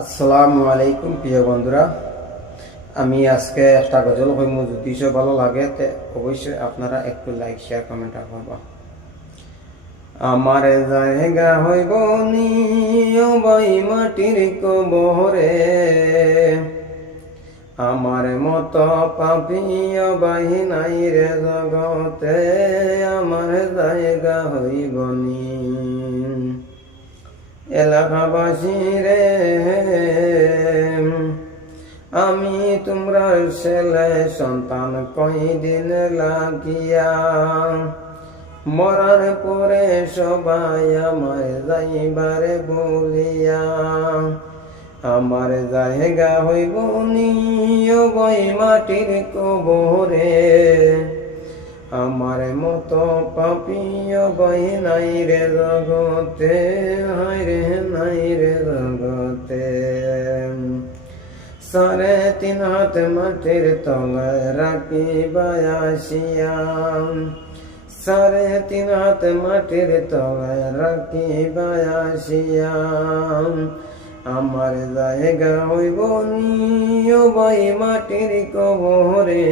আসসালামু আলাইকুম প্রিয় বন্ধুরা, আমি আজকে একটা গজল কইমু। যদি ভালো লাগে তে অবশ্যই আপনারা একটু লাইক শেয়ার কমেন্ট করবা। আমার জায়গা হইব নি ও বাই মাটির কবরে, আমার মতো পাপী ও বাই নাই রে জগতে, আমার জায়গা হইব নি। এলাকাবাসী রে, আমি তোমরা ছেলে সন্তান কয়দিন লাগিয়া, মরার পরে সবাই আমার যাইবারে বলিয়া, আমার জায়গা হইব নি ও বই মাটির কবরে, আমার মতো পাপী বই নাই রে জগতে, হাই রে নাই রে জগতে। 3.5 হাত মাটির তলায় রাখিবা আসিয়া, 3.5 হাত মাটির তলায় রাখিবা আসিয়া, আমার জায়গা হইব নি ও বই মাটির কবরে।